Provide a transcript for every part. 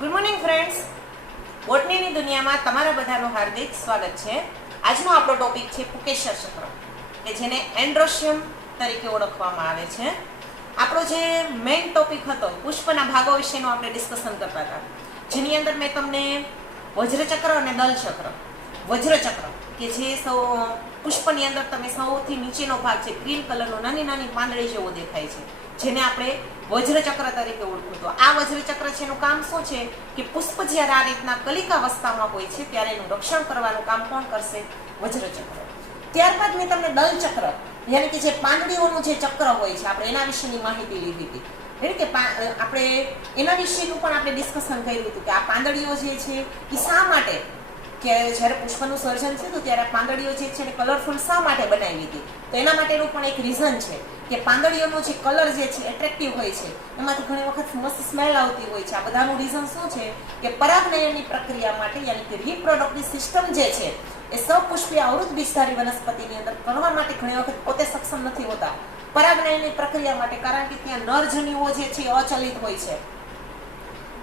Good morning friends, બોટનીની દુનિયામાં તમારા બધાનું હાર્દિક સ્વાગત છે. આજનો આપણો ટોપિક છે પુકેસર ચક્ર, કે જેને એન્ડ્રોશિયમ તરીકે ઓળખવામાં આવે છે. આપણો જે મેઇન ટોપિક હતો પુષ્પના ભાગો વિશેનો આપણે ડિસ્કશન કરતા હતા, જેની અંદર મેં તમને વજ્રચક્ર અને દલચક્ર, વજ્રચક્ર કે જે પુષ્પની અંદર તમે સૌથી નીચેનો ભાગ છે ગ્રીન કલરનો નાની નાની પાંદડી જેવો દેખાય છે, જેને આપણે વજ્રચક્ર તરીકે ઓળખું. તો આ વજ્રચક્ર છે એનું કામ શું છે કે પુષ્પ જ્યારે આ રીતના કલિકાવસ્થામાં હોય છે ત્યારે એનું રક્ષણ કરવાનું કામ કોણ કરશે? વજ્રચક્ર. ત્યારબાદ મેં તમને દલચક્ર યાની કે જે પાંદડીઓનું જે ચક્ર હોય છે, આપણે એના વિશેની માહિતી લીધી હતી. એટલે કે આપણે એના વિશેનું પણ આપણે ડિસ્કશન કર્યું હતું કે આ પાંદડીઓ જે છે એ શા માટે, કે જ્યારે પુષ્પનું સર્જન થયું ત્યારે પાંદડીઓ જે છે એને કલરફુલ શા માટે બનાવી હતી? તો એના માટેનું પણ એક રીઝન છે કે પાંદડીઓનો જે કલર જે છે એટ્રેક્ટિવ હોય છે, એમાંથી ઘણી વખત મસ્ત સ્મેલ આવતી હોય છે. આ બધાનું રીઝન શું છે કે પરાગનયનની પ્રક્રિયા માટે યાની કે રિપ્રોડક્ટિવ સિસ્ટમ જે છે એ સપુષ્પીય આવૃત બીજધારી વનસ્પતિની અંદર કરવા માટે ઘણી વખત પોતે સક્ષમ નથી હોતા પરાગનયનની પ્રક્રિયા માટે, કારણ કે ત્યાં નરજન્યુઓ જે છે અચલિત હોય છે.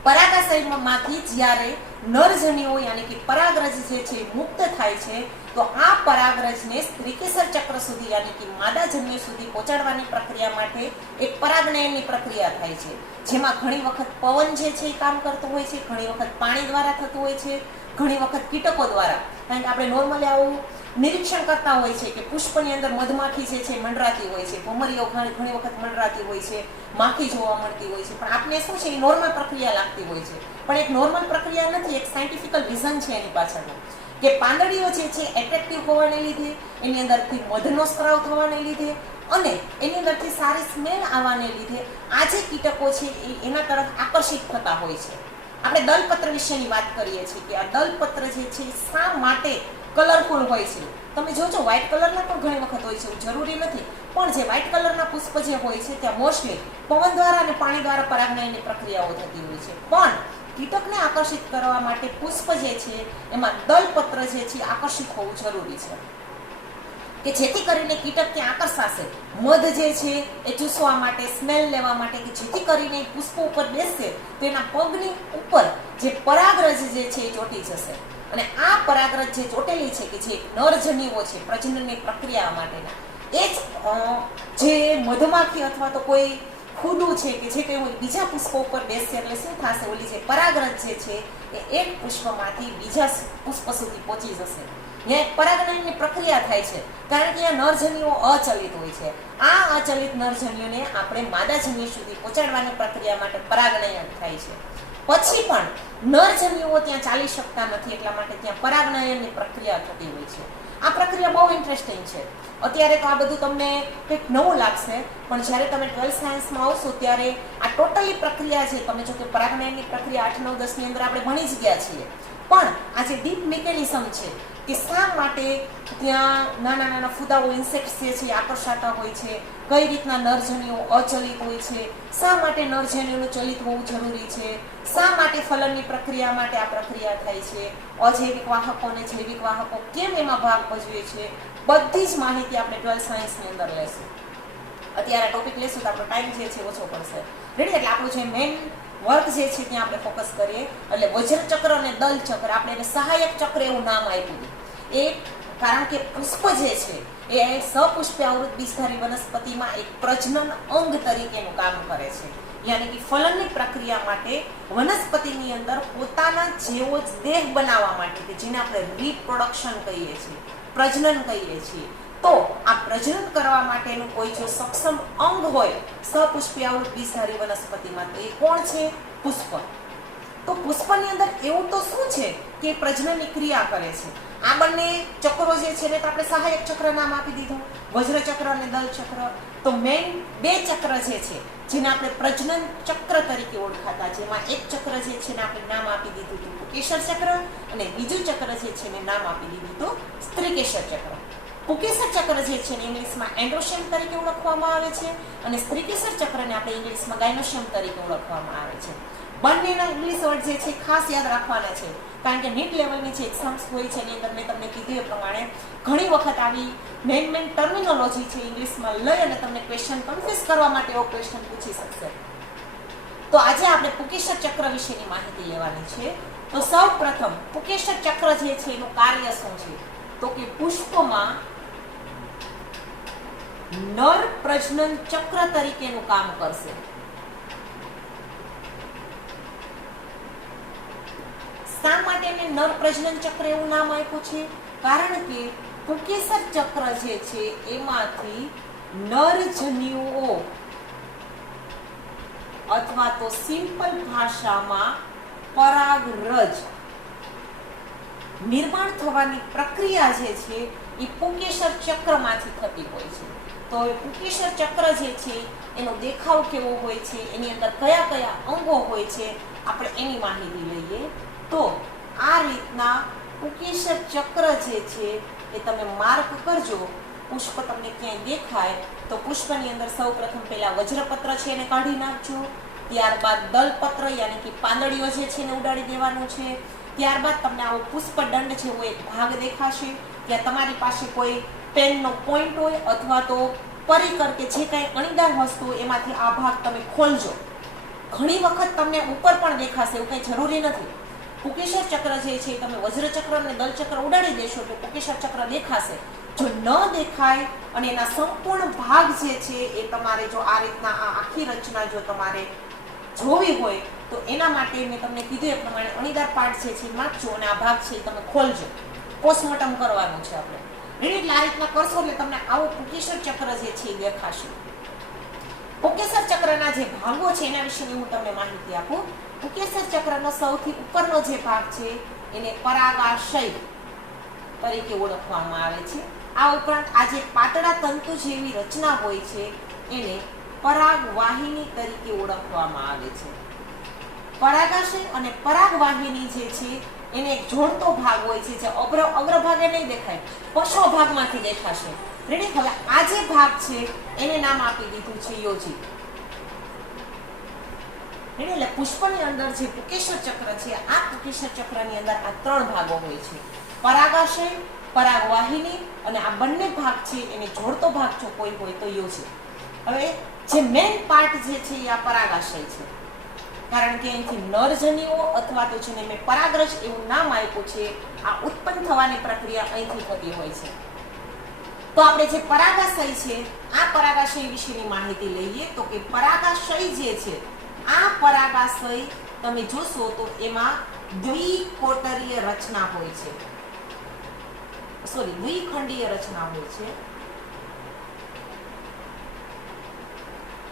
પરાગાશયમાંથી જ્યારે નરજન્યુઓ યાની કે પરાગરજ જે છે મુક્ત થાય છે, તો આ પરાગરજને સ્ત્રીકેસર ચક્ર સુધી યાની કે માદાજન્ય સુધી પહોંચાડવાની પ્રક્રિયા માટે એક પરાગનયનની પ્રક્રિયા થાય છે, જેમાં ઘણી વખત પવન જે છે એ કામ કરતો હોય છે, ઘણી વખત પાણી દ્વારા થતું હોય છે, ઘણી વખત કીટકો દ્વારા. કારણ કે આપણે નોર્મલી આવું નિરીક્ષણ કરતા હોય છે કે પુષ્પની અંદર મધમાખી જે છે મંડરાતી હોય છે, ભમરીઓ ઘણી વખત મંડરાતી હોય છે, માખી જોવા મળતી હોય છે, પણ આપણે શું છે એ નોર્મલ પ્રક્રિયા લાગતી હોય છે. પણ એક નોર્મલ પ્રક્રિયા નથી, એક સાયન્ટિફિકલ રીઝન છે એની પાછળનું, કે પાંદડીઓ જે છે એટ્રેક્ટિવ હોવાને લીધે, એની અંદરથી મધનો સ્ત્રાવ થવાને લીધે અને એની અંદરથી સારી સ્મેલ આવવાને લીધે આ જે કીટકો છે એ એના તરફ આકર્ષિત થતા હોય છે. આપણે દલપત્ર વિશેની વાત કરીએ છીએ કે આ દલપત્ર જે છે શા માટે કલરફુલ હોય છે. તમે જોજો વ્હાઇટ કલરના પણ ઘણી વખત હોય છે, એવું જરૂરી નથી, પણ જે વ્હાઇટ કલરના પુષ્પ જે હોય છે ત્યાં મોસ્ટલી પવન દ્વારા અને પાણી દ્વારા પરાગનયનની પ્રક્રિયાઓ થતી હોય છે. પણ કીટકને આકર્ષિત કરવા માટે પુષ્પ જે છે એમાં દલપત્ર જે છે આકર્ષિત હોવું જરૂરી છે, કે જેથી કરીને કીટક ત્યાં આકર્ષાશે મધ જે છે એ ચૂસવા માટે, સ્મેલ લેવા માટે, કે જેથી કરીને પુષ્પ ઉપર બેસશે તો એના પગની ઉપર જે પરાગરજ જે છે એ ચોંટી જશે. અને આ પરાગરજ જે ચોટેલી છે કે જે નરજન્યુઓ છે પ્રજનનની પ્રક્રિયા માટેના, એ જ જે મધમાખી અથવા તો કોઈ ખુદું છે કે જે કંઈ હોય બીજા પુષ્પો ઉપર બેસશે એટલે શું થશે, ઓલી જે પરાગરજ જે છે એ એક પુષ્પમાંથી બીજા પુષ્પ સુધી પહોંચી જશે. ત્યાં પરાગનયનની પ્રક્રિયા થાય છે, કારણ કે અહીંયા નરજન્યુઓ અચલિત હોય છે. આ અચલિત નરજન્યુને આપણે માદાજન્ય સુધી પહોંચાડવાની પ્રક્રિયા માટે પરાગનયન થાય છે. પછી પણ નરજન્યુઓ ત્યાં ચાલી શકતા નથી, એટલા માટે ત્યાં પરાગનયનની પ્રક્રિયા થતી હોય છે. આ પ્રક્રિયા બહુ ઇન્ટરેસ્ટિંગ છે. અત્યારે તો આ બધું તમને કંઈક નવું લાગશે, પણ જ્યારે તમે 12th સાયન્સમાં આવશો ત્યારે આ ટોટલી પ્રક્રિયા છે. તમે જો કે પરાગનયનની પ્રક્રિયા 8, 9, 10ની અંદર આપણે ભણી જ ગયા છીએ, પણ આ જે ડીપ મિકેનિઝમ છે કે શા માટે ત્યાં નાના નાના ફૂદાઓ ઇન્સેક્ટ્સ જે છે આકર્ષાતા હોય છે, કઈ રીતના નરજન્યુઓ અચલિત હોય છે, શા માટે નરજન્યુનું ચલિત હોવું જરૂરી છે, શા માટે ફલનની પ્રક્રિયા માટે આ પ્રક્રિયા થાય છે, અજૈવિક વાહકો અને જૈવિક વાહકો કેમ એમાં ભાગ ભજવે છે, બધી જ માહિતી આપણે 12th સાયન્સની અંદર લેશું. અત્યારે ટોપિક લેશું તો આપણો ટાઈમ જે છે ઓછો પડશે. રેડી? એટલે આપણું જે મેઇન વર્ક જે છે ત્યાં આપણે ફોકસ કરીએ. એટલે વજ્રચક્ર અને દલચક્ર આપણે એને સહાયક ચક્ર એવું નામ આપ્યું એ કારણ કે પુષ્પ જે છે એ સપુષ્પીય આવૃત બીજધારી વનસ્પતિમાં એક પ્રજનન અંગ તરીકેનું કામ કરે છે. યાની કે ફલનની પ્રક્રિયા માટે વનસ્પતિની અંદર પોતાના જેવો જ દેહ બનાવવા માટે, કે જેને આપણે રિપ્રોડક્શન કહીએ છીએ, પ્રજનન કહીએ છીએ, તો આ પ્રજનન કરવા માટેનું કોઈ જો સક્ષમ અંગ હોય સપુષ્પીય આવૃત બીજધારી વનસ્પતિમાં, તો એ કોણ છે? પુષ્પ. તો પુષ્પની અંદર એવું તો શું છે કે પ્રજનનની ક્રિયા કરે છે. આ બંને ચક્રો જે છે ને તો આપણે સહાયક ચક્ર નામ આપી દીધું, વજ્રચક્ર અને દલચક્ર. તો મેઇન બે ચક્ર જે છે જેને આપણે પ્રજનન ચક્ર તરીકે ઓળખાતા, જેમાં એક ચક્ર જે છે ને આપણે નામ આપી દીધું હતું પુકેસર ચક્ર, અને બીજું ચક્ર જે છે ને નામ આપી દીધું હતું સ્ત્રીકેસર ચક્ર. પુકેસર ચક્ર જે છે ને ઇંગ્લિશમાં એન્ડ્રોશિયમ તરીકે ઓળખવામાં આવે છે, અને સ્ત્રીકેસર ચક્રને આપણે ઇંગ્લિશમાં ગાયનોશિયમ તરીકે ઓળખવામાં આવે છે. બંનેના ઇંગ્લિશ વર્ડ જે છે ખાસ યાદ રાખવાના છે, કારણ કે નીટ લેવલની જે એક્ઝામ્સ હોય છે એની અંદર મેં તમને કીધું એ પ્રમાણે ઘણી વખત આવી મેઇન ટર્મિનોલોજી છે ઇંગ્લિશમાં લઈ અને તમને ક્વેશ્ચન કન્ફ્યુઝ કરવા માટે એવો ક્વેશ્ચન પૂછી શકશે. તો આજે આપણે પુકેસર ચક્ર વિશેની માહિતી લેવાની છે. તો સૌ પ્રથમ પુકેસર ચક્ર જે છે એનું કાર્ય શું છે? તો કે પુષ્પમાં નર પ્રજનન ચક્ર તરીકેનું કામ કરશે. શા માટે એને નર પ્રજનન ચક્ર એવું નામ આપ્યું છે? કારણ કે પુકેસર ચક્ર જે છે એમાંથી નર જન્યુઓ અથવા તો સિમ્પલ ભાષામાં પરાગરજ નિર્માણ થવાની પ્રક્રિયા જે છે એ પુકેસર ચક્રમાંથી થતી હોય છે. તો હવે પુકેસર ચક્ર જે છે એનો દેખાવ કેવો હોય છે, એની અંદર કયા કયા અંગો હોય છે, આપણે એની માહિતી લઈએ. તો આ રીતના પુકેસર ચક્ર જે છે એ તમે માર્ક કરજો. પુષ્પ તમને ક્યાંય દેખાય તો પુષ્પની અંદર સૌ પ્રથમ પહેલા વજ્રપત્ર છે એને કાઢી નાખજો. ત્યારબાદ દલપત્ર યાની કે પાંદડીઓ જે છે એને ઉડાડી દેવાનું છે. ત્યારબાદ તમને આવો પુષ્પદંડ જેવો એક ભાગ દેખાશે. ત્યાં તમારી પાસે કોઈ પેનનો પોઈન્ટ હોય અથવા તો પરિકર કે જે કાંઈ અણીદાર વસ્તુ એમાંથી આ ભાગ તમે ખોલજો. ઘણી વખત તમને ઉપર પણ દેખાશે, એવું કંઈ જરૂરી નથી. પુકેસર ચક્ર જે છે તમે વજ્રચક્ર અને દલચક્ર ઉડાડી દેશો તો પુકેસર ચક્ર દેખાશે. જો ન દેખાય અને એના સંપૂર્ણ ભાગ જે છે એ તમારે જો આ રીતના આ આખી રચના જો તમારે જોવી હોય તો એના માટે મેં તમને કીધું એ પ્રમાણે અણીદાર પાર્ટ જે છે નાખજો અને આ ભાગ છે તમે ખોલજો. પોસ્ટમોર્ટમ કરવાનું છે આપણે. એટલે આ રીતના કરશો એટલે તમને આવો પુકેસર ચક્ર જે છે એ દેખાશે. પુકેસર ચક્રના જે ભાગો છે એના વિશેની હું તમને માહિતી આપું. પુકેસર ચક્રનો સૌથી ઉપરનો જે ભાગ છે એને પરાગાશય તરીકે ઓળખવામાં આવે છે. આ ઉપરાંત આ જે પાતળા તંતુ જેવી રચના હોય છે એને પરાગવાહિની તરીકે ઓળખવામાં આવે છે. પરાગાશય અને પરાગવાહિની જે છે એને એક જોડતો ભાગ હોય છે જે અગ્રભાગે નહીં દેખાય, પશ્વ ભાગમાંથી દેખાશે. રેડી? હવે આ જે ભાગ છે એને નામ આપી દીધું છે યોજી. એટલે પુષ્પની અંદર જે પુકેસર ચક્ર છે આ પુકેસર ચક્રની અંદર આ ત્રણ ભાગો હોય છે: પરાગાશય, પરાગવાહિની અને આ બંને ભાગ છે એને જોડતો ભાગ જો કોઈ હોય તો યોજી. હવે જે મેઇન પાર્ટ જે છે એ આ પરાગાશય છે. કારણ કે અહીંથી નરજન્યુઓ અથવા તો જેને મેં પરાગરજ એવું નામ આપ્યું છે, આ ઉત્પન્ન થવાની પ્રક્રિયા અહીંથી થતી હોય છે. તો આપણે જે પરાગાશય છે આ પરાગાશય વિશેની માહિતી લઈએ. તો કે પરાગાશય જે છે આ પરાગાશય તમે જોશો તો એમાં દ્વિકોટરીય રચના હોય છે, દ્વિખંડીય રચના હોય છે.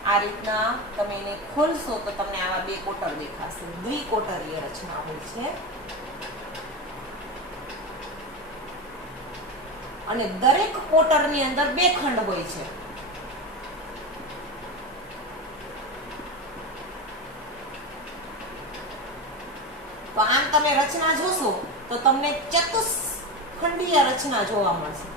આ રીતના તમે એને ખોલશો તો તમને આવા બે કોટર દેખાશે. દ્વિકોટરીય રચના હોય છે અને દરેક કોટરની અંદર બે ખંડ હોય છે. તો આમ તમે રચના જોશો તો તમને ચતુષ્ખંડીય રચના જોવા મળશે.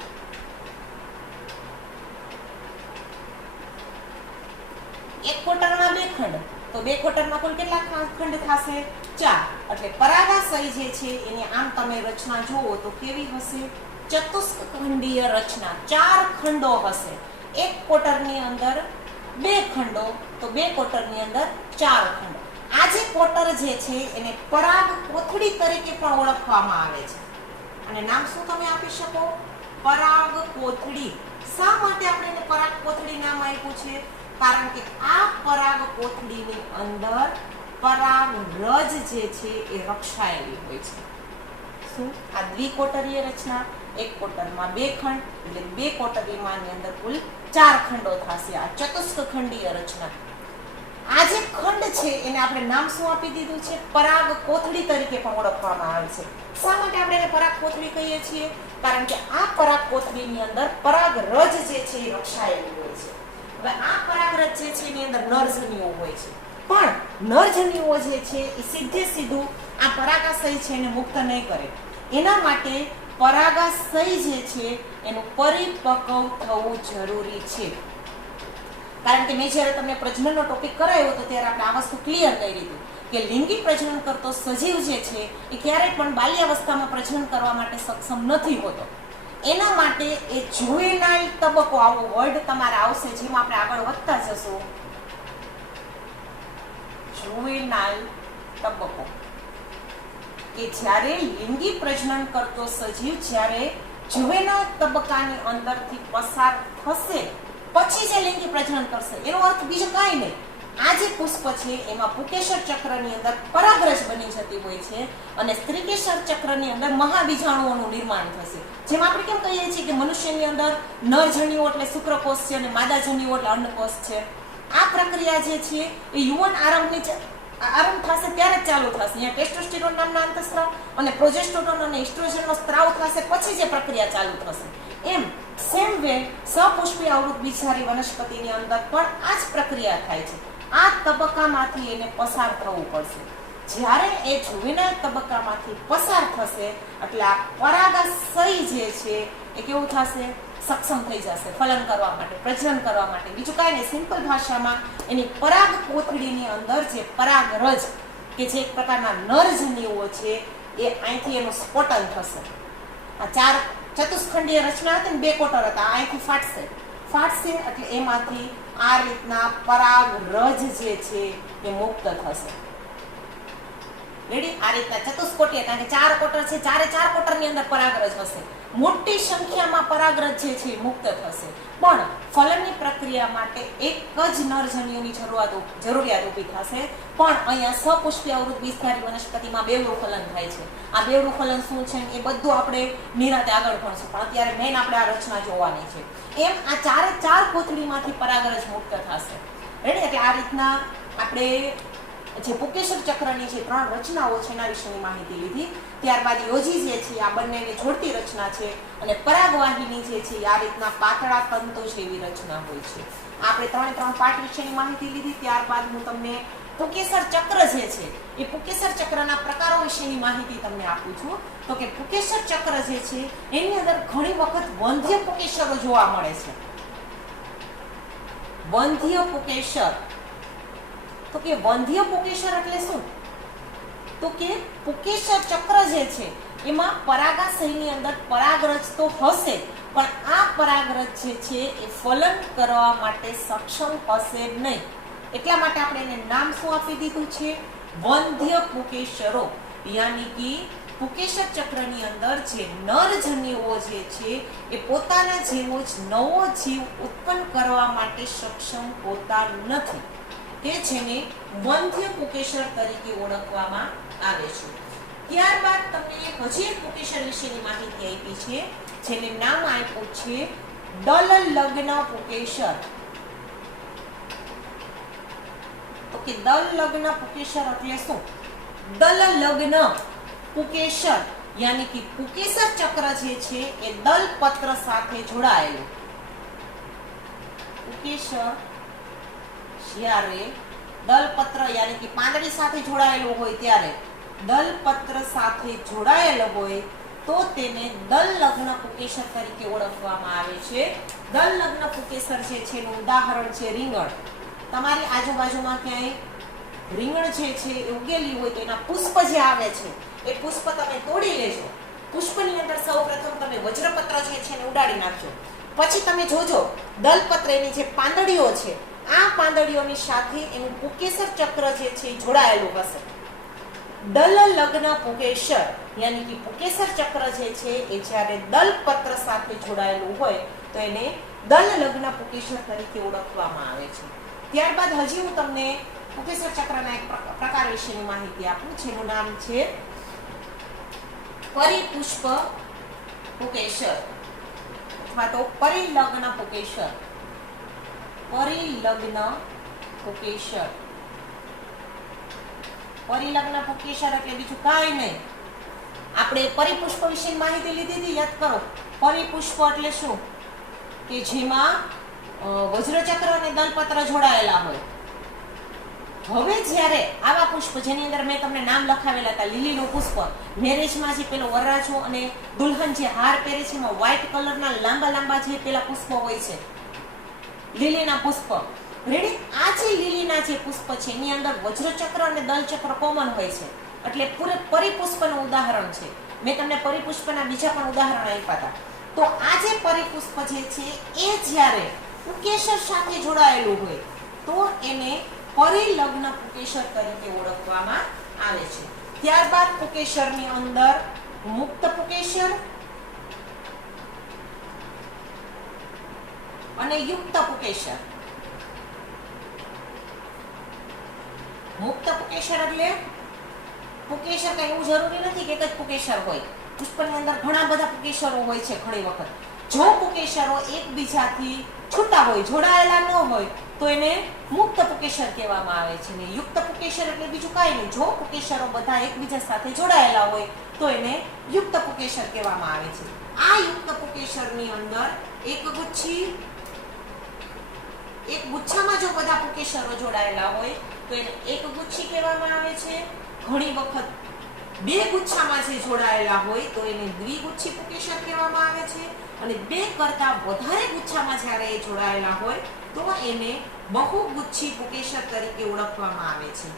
એક કોટરમાં બે ખંડ, તો બે કોટરમાં કુલ કેટલા ખંડ થશે? 4. એટલે પરાગાશય જે છે એની આમ તમે રચના જુઓ તો કેવી હશે? ચતુષ્ખંડીય રચના, 4 ખંડો હશે. એક કોટરની અંદર બે ખંડો, તો બે કોટરની અંદર 4 ખંડો. આ જે કોટર જે છે એને પરાગ કોથળી તરીકે પણ ઓળખવામાં આવે છે. અને નામ શું તમે આપી શકો? પરાગ કોથળી. શા માટે આપણે એને પરાગ કોથળી નામ આપ્યું છે? કારણ કે આ પરાગ કોથળીની અંદર પરાગરજ જે છે એ રક્ષાયેલી હોય છે. શું? આ દ્વિકોટરીય રચના, એક કોટરમાં બે ખંડ, એટલે બે કોટરીમાં અંદર કુલ 4 ખંડો થશે. આ ચતુષ્ખંડીય રચના. આ જે ખંડ છે એને આપણે નામ શું આપી દીધું છે? પરાગ કોથળી તરીકે પણ ઓળખવામાં આવે છે. શા માટે આપણે એને પરાગ કોથળી કહીએ છીએ? કારણ કે આ પરાગ કોથળીની અંદર પરાગરજ જે છે એ રક્ષાયેલી હોય છે. હવે આ પરાગરજ જે છે એની અંદર નરજન્યુઓ હોય છે, પણ નરજન્યુઓ જે છે એ સીધું આ પરાગાશય છે એને મુક્ત નહીં કરે. એના માટે પરાગાશય જે છે એનું પરિપક્વ થવું જરૂરી છે. કારણ કે મેં જ્યારે તમને પ્રજનનનો ટોપિક કરાયો હતો ત્યારે આપણે આ વસ્તુ ક્લિયર કરી હતી કે લિંગી પ્રજનન કરતો સજીવ જે છે એ ક્યારેય પણ બાલ્યાવસ્થામાં પ્રજનન કરવા માટે સક્ષમ નથી હોતો. એના માટે એ જુવેનાઇલ તબક્કો, આવો વર્ડ તમારે આવશે જેમાં આપણે આગળ વધતા જશું. જુવેનાઇલ તબક્કો, કે જ્યારે લિંગી પ્રજનન કરતો સજીવ જ્યારે જુવેનાઇલ તબક્કાની અંદરથી પસાર થશે પછી જે લિંગી પ્રજનન કરશે, એનો અર્થ બીજો કાંઈ નહીં. આ જે પુષ્પ છે એમાં પુકેસર ચક્રની અંદર પરાગરજ બની જતી હોય છે અને સ્ત્રીકેસર ચક્રની અંદર મહાબીજાણુઓનું નિર્માણ થશે. જેમ આપણે કેમ કહીએ છીએ કે મનુષ્યની અંદર નરજન્યુઓ એટલે શુક્રકોષ છે અને માદાજન્યુઓ એટલે અંડકોષ છે. આ પ્રક્રિયા જે છે એ યુવાન આરંભ થશે ત્યારે જ ચાલુ થશે. અહીંયા ટેસ્ટોસ્ટેરોન નામના અંતઃસ્રાવ અને પ્રોજેસ્ટેરોન અને એસ્ટ્રોજનનો સ્ત્રાવ થશે પછી જે પ્રક્રિયા ચાલુ થશે. એમ સેમ વે સપુષ્પી આવૃત બીજધારી વનસ્પતિની અંદર પણ આ જ પ્રક્રિયા થાય છે. આ તબક્કામાંથી એને પસાર થવું પડશે. જ્યારે એ જુવેનાઇલ તબક્કામાંથી પસાર થશે એટલે આ પરાગાશય જે છે એ કેવું થશે? સક્ષમ થઈ જશે ફલન કરવા માટે, પ્રજનન કરવા માટે. બીજું કાંઈ નહીં, સિમ્પલ ભાષામાં એની પરાગ કોથળીની અંદર જે પરાગરજ કે જે એક પ્રકારના નરજન્યુઓ છે એ અહીંથી એનું સ્ફોટન થશે. આ 4 ચતુષ્ખંડીય રચના હતી ને 2 કોટર હતા, અહીંથી ફાટશે એટલે એમાંથી આ રીતના પરાગરજ જે છે એ મુક્ત થશે. રેડી? આ રીતના ચતુષ્કોટીય, કારણ કે 4 કોટર છે, 4 કોટરની અંદર પરાગરજ હશે. મોટી સંખ્યામાં પરાગરજ જે છે મુક્ત થશે. પણ ફલનની પ્રક્રિયા માટે એક જ નરજન્યુની જરૂરિયાત ઊભી થશે. પણ અહીંયા સપુષ્પી આવૃત બીજધારી વનસ્પતિમાં બેવડું ફલન થાય છે. આ બેવડું ફલન શું છે એ બધું આપણે નિરાંતે આગળ ભણશું, પણ અત્યારે મેઇન આપણે આ રચના જોવાની છે. એમ આ 4 કોથળીમાંથી પરાગરજ મુક્ત થશે. રેડી? એટલે આ રીતના આપણે જે પુકેસર ચક્રની જે 3 રચનાઓ છે એના વિશેની માહિતી લીધી. ત્યારબાદ યોજી જે છે આ બંનેને જોડતી રચના છે અને પરાગવાહિની જે છે આ રીતના પાતળા તંતુ જેવી રચના હોય છે. આપણે 3 પાર્ટ વિશેની માહિતી લીધી. ત્યારબાદ હું તમને પુકેસર ચક્ર જે છે એ પુકેસર ચક્રના પ્રકારો વિશેની માહિતી તમને આપું છું. તો કે પુકેસર ચક્ર જે છે એની અંદર ઘણી વખત વંધ્ય પુકેસરો જોવા મળે છે. વંધ્ય પુકેસર, તો કે વંધ્ય પુકેસર એટલે શું? તો કે પુકેસર ચક્ર જે છે એમાં પરાગાશયની અંદર પરાગરજ તો હશે, પણ આ પરાગરજ જે છે એ ફલન કરવા માટે સક્ષમ હશે નહીં. એટલા માટે આપણે એને નામ શું આપી દીધું છે? વંધ્ય પુકેસરો. યાની કે પુકેસર ચક્રની અંદર જે નરજન્યુઓ જે છે એ પોતાના જેવો જ નવો જીવ ઉત્પન્ન કરવા માટે સક્ષમ હોતા નથી. તે જેને વંધ્ય પુકેસર તરીકે ઓળખવામાં આવે છે. ત્યારબાદ તમને હજી એક પુકેસર વિશેની માહિતી આપી છે જેને નામ આપ્યું છે દલ લગ્ન પુકેસર. તો કે દલ લગ્ન પુકેસર એટલે શું? દલ લગ્ન પુકેસર યાની કે પુકેસર ચક્ર જે છે એ દલ પત્ર સાથે જોડાયેલું. પુકેસર જ્યારે દલપત્ર યાની કે પાંદડી સાથે જોડાયેલું હોય ત્યારે દલપત્ર સાથે જોડાયેલો હોય તો તેને દલ લગ્ન પુકેસર તરીકે ઓળખવામાં આવે છે. દલ લગ્ન પુકેસર જે છે એનું ઉદાહરણ છે રીંગણ. તમારી આજુબાજુમાં ક્યાંય રીંગણ જે છે એ ઉગેલી હોય તો એના પુષ્પ જે આવે છે એ પુષ્પ તમે તોડી લેજો. પુષ્પની અંદર સૌપ્રથમ તમે વજ્રપત્ર જે છે એને ઉડાડી નાખજો. પછી તમે જોજો દલપત્ર એની જે પાંદડીઓ છે આ પાંદડીઓની સાથે એનું પુકેસર ચક્ર જે છે એ જોડાયેલું હશે. દલ લગ્ન પુકેસર યાની કે પુકેસર ચક્ર જે છે એ જ્યારે દલપત્ર સાથે જોડાયેલું હોય તો એને દલ લગ્ન પુકેસર તરીકે ઓળખવામાં આવે છે. ત્યારબાદ હજી હું તમને પુકેસર ચક્રના એક પ્રકાર વિશેની માહિતી આપું, જેનું નામ છે પરિપુષ્પ પુકેસર અથવા તો પરિલગ્ન પુકેસર. પરિલગ્ન પુકેસર. પરિલગ્ન પુકેસર એટલે બીજું કાંઈ નહીં, આપણે પરિપુષ્પ વિશેની માહિતી લીધી હતી, યાદ કરો. પરિપુષ્પ એટલે શું? કે જેમાં વજ્રચક્ર અને દલપત્ર જોડાયેલા હોય. હવે જ્યારે આવા પુષ્પ જેની અંદર મેં તમને નામ લખાવેલા હતા, લીલીનું પુષ્પ, મેરેજમાં જે પેલો વરરાજો અને દુલ્હન જે હાર પહેરે છે એમાં વ્હાઈટ કલરના લાંબા લાંબા જે પેલા પુષ્પો હોય છે, લીલીના પુષ્પ. રેડી? આ જે લીલીના જે પુષ્પ છે એની અંદર વજ્રચક્ર અને દલચક્ર કોમન હોય છે, એટલે પૂરે પરિપુષ્પનું ઉદાહરણ છે. મેં તમને પરિપુષ્પના બીજા પણ ઉદાહરણ આપ્યા હતા. તો આ જે પરિપુષ્પ જે છે એ જ્યારે પુકેસર સાથે જોડાયેલું હોય તો એને પરિલગ્ન પુકેસર તરીકે ઓળખવામાં આવે છે. ત્યારબાદ પુકેસરની અંદર મુક્ત પુકેસર અને યુક્ત પુકેસર. મુક્ત પુકેસર એટલે પુકેસર કઈ એવું જરૂરી નથી કે એક જ પુકેસર હોય. પુષ્પની અંદર ઘણા બધા પુકેસરો હોય છે. ઘણી વખત જો પુકેસરો એકબીજાથી છૂટા હોય, જોડાયેલા ન હોય, તો એને મુક્ત પુકેસર કહેવામાં આવે છે. ને યુક્ત પુકેસર એટલે બીજું કાંઈ નહીં. જો પુકેસરો બધા એકબીજા સાથે જોડાયેલા હોય તો એને યુક્ત પુકેસર કહેવામાં આવે છે. આ યુક્ત પુકેસરની અંદર એક ગુચ્છામાં જો બધા પુકેસરો જોડાયેલા હોય તો એને એક ગુચ્છી કહેવામાં આવે છે. ઘણી વખત બે ગુચ્છામાં જે જોડાયેલા હોય તો એને દ્વિગુચ્છી પુકેસર કહેવામાં આવે છે. અને બે કરતા વધારે ગુચ્છામાં જ્યારે એ જોડાયેલા હોય તો એને બહુગુચ્છી પુકેસર તરીકે ઓળખવામાં આવે છે.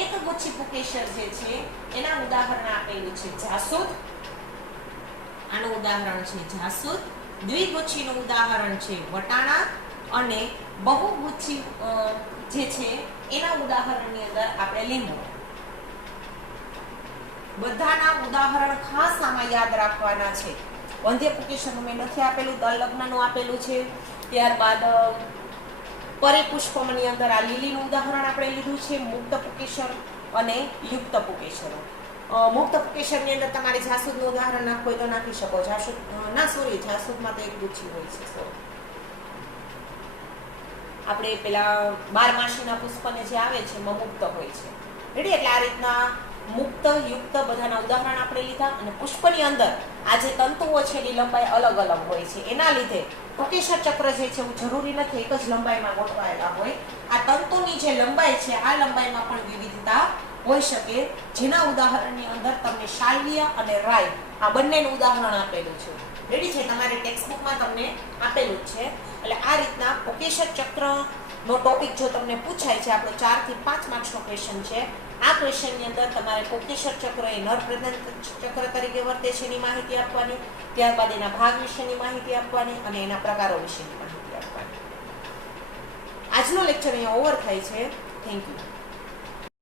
એક ગુચ્છી પુકેસર જે છે એના ઉદાહરણ આપેલું છે જાસૂદ. આનું ઉદાહરણ છે જાસૂદ. દ્વિગુચ્છીનું ઉદાહરણ છે વટાણા. અને બહુગુચ્છી જે છે એના ઉદાહરણની અંદર આપણે લીંબુ. બધાના ઉદાહરણ ખાસ આમાં યાદ રાખવાના છે. વંધ્ય પુકેસરનું મેં નથી આપેલું, દળ લગ્નનું આપેલું છે. ત્યારબાદ પરિપુષ્પમની અંદર આ લીલીનું ઉદાહરણ આપણે લીધું છે. મુક્ત પુકેસર અને યુક્ત પુકેસરો. મુક્ત પુકેસરની અંદર તમારે જાસૂદનું ઉદાહરણ નાખવું હોય તો નાખી શકો. જાસૂદમાં તો એક ગુચ્છી હોય છે. આપણે પેલા 12 માસીના પુષ્પને જે આવે છે એમાં મુક્ત હોય છે. રેડી? એટલે આ રીતના મુક્ત યુક્ત બધાના ઉદાહરણ આપણે લીધા. અને પુષ્પની અંદર આ જે તંતુઓ છે એની લંબાઈ અલગ અલગ હોય છે. એના લીધે પુકેસર ચક્ર જે છે એવું જરૂરી નથી એક જ લંબાઈમાં ગોઠવાયેલા હોય. આ તંતુની જે લંબાઈ છે આ લંબાઈમાં પણ વિવિધતા હોઈ શકે. જેના ઉદાહરણની અંદર તમને શાલ્વીય અને રાય આ બંનેનું ઉદાહરણ આપેલું છે. રેડી છે? તમારી ટેક્સ્ટબુકમાં તમને આપેલું જ છે. એટલે આ રીતના પુકેસર ચક્રનો ટોપિક જો તમને પૂછાય છે, આપણો 4 થી 5 માર્ક્સનો ક્વેશ્ચન છે. આ ક્વેશ્ચનની અંદર તમારે પુકેસર ચક્ર એ નર પ્રજનન ચક્ર તરીકે વર્તે છે એની માહિતી આપવાની. ત્યારબાદ એના ભાગ વિશેની માહિતી આપવાની અને એના પ્રકારો વિશેની માહિતી આપવાની. આજનો લેક્ચર અહીંયા ઓવર થાય છે. Thank you.